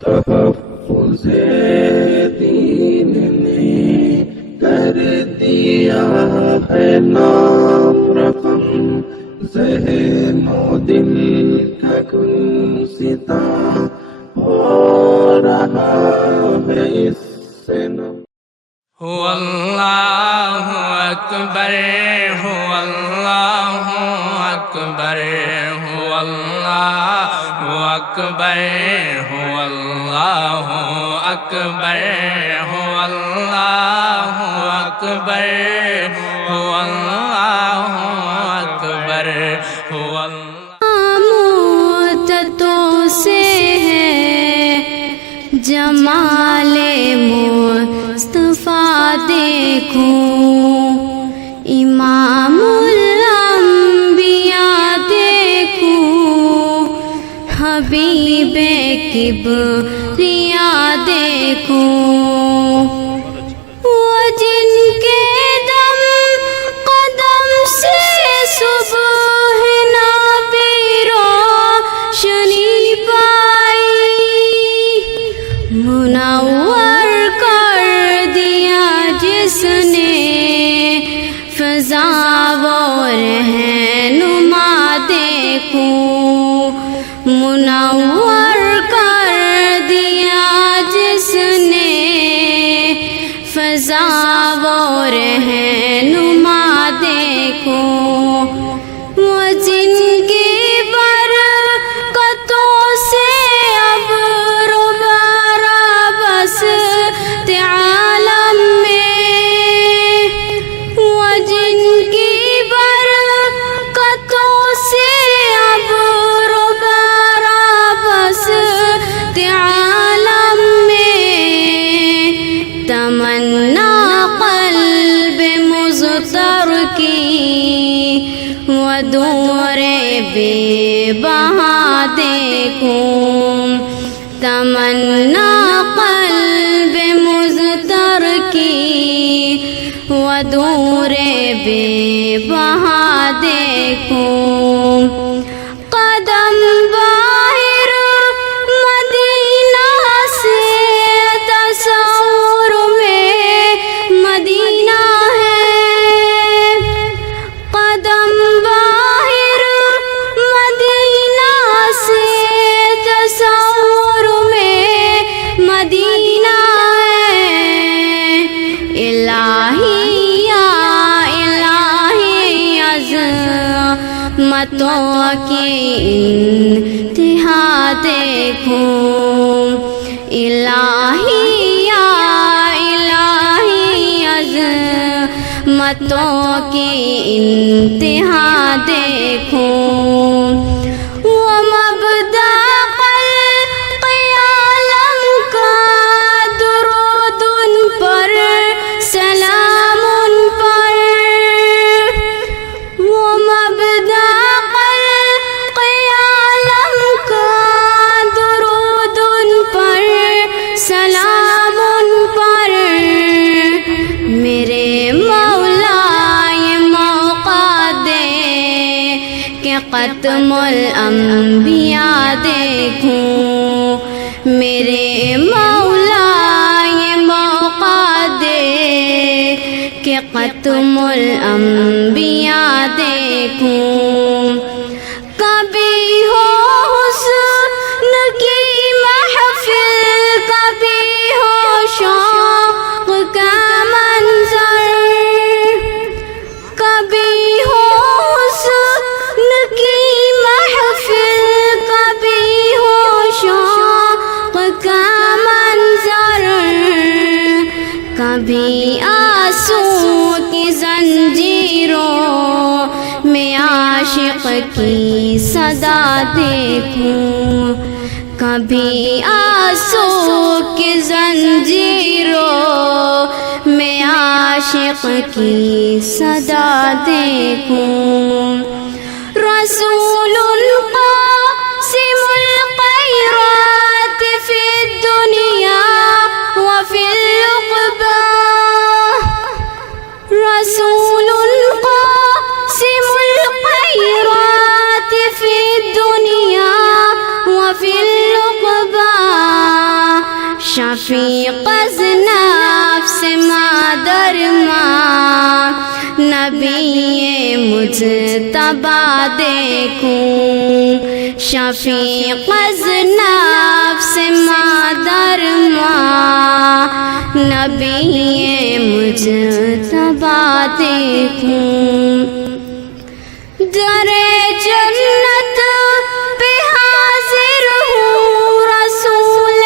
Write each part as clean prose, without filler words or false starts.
تحفظ دین نے کر دیا ہے نام رقم، ذہن و دل کا گلستاں ہو رہا ہے اس سے نم۔ هو اللہ اکبر، هو اللہ اکبر، هو اللہ اکبر، هو اللہ اکبر، هو اللہ اکبر، هو اللہ اکبر، هو اللہ۔ مدتوں سے ہے جمال مصطفیٰ دیکھوں، امام الانبیاء دیکھوں، حبیب کبریا دیکھوں، وہ جن کے دم قدم سے صبح نبی روشنی پائی، منور کر دیا جس نے فضا و رہنما دیکھوں، منور کر دیا جس نے فضا و رہنما دیکھوں، وہ جن کی برکتوں سے اب روبارہ بستے عالم میں، وہ جن کی برکتوں سے اب روبارہ بستے عالم میں، تمنا قلب مضطر کی وہ دور بے بہا دیکھوں، تمنا قلب مضطر کی وہ دور بے بہا دیکھوں، قدم باہر مدینہ سے تصور میں مدینہ ہے، قدم باہر مدینہ سے تصور میں مدینہ ہے، الہی یا الہی عظمتوں کی انتہا دیکھوں، الہی یا الہی عظمتوں کی انتہا دیکھوں، وہ مبدأ خلق عالم کا درود ان پر، سلام ان پر، وہ مبدأ خلق عالم کا درود ان پر، سلام ان پر، میرے مولا یہ موقع دے کہ ختم الانبیاء دیکھوں، میرے مولا یہ موقع دے کہ ختم الانبیاء دیکھوں، کبھی ہو حسن کی محفل، کبھی ہو شوق کا منظر، کبھی ہو حسن کی محفل، کبھی ہو شوق کا منظر، کبھی آنسو کی زنجیروں میں عاشق کی صدا دیکھوں، کبھی آنسو کی زنجیروں میں عاشق کی صدا دیکھوں، رسول قاسم الخیرات فی الدنیا وفی العقبی، رسول قاسم الخیرات فی الدنیا وفی العقبی، شفیق از نفس مادر ماں نبی مجتبی دیکھوں شفیق از نفس مادر ماں نبی مجتبی دیکھوں در جنت پہ حاضر ہوں رسول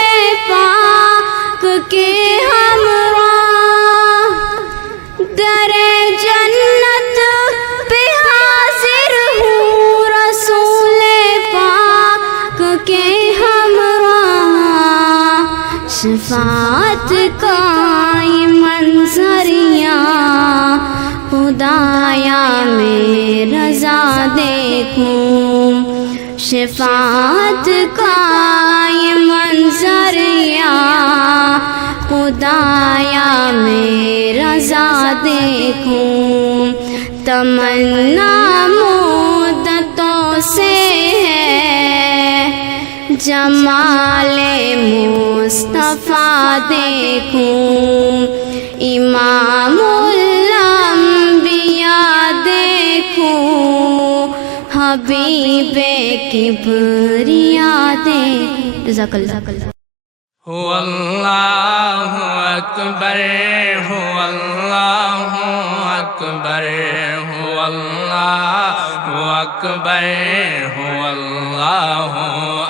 پاک کے ہمراہ در جنت پہ حاضر ہوں رسول پاک کے ہمراہ شفاعت کا یہ منظریہ خدایا میں رضا دیکھوں شفاعت کا یہ منظریہ خدایا میں رضا دیکھوں تمنا مدتوں سے ہے جمال مصطفیٰ دیکھوں امام حبیب کبریا دے جزاک اللہ هو الله أكبر هو الله أكبر هو الله أكبر هو الله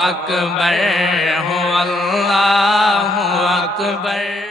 أكبر هو الله أكبر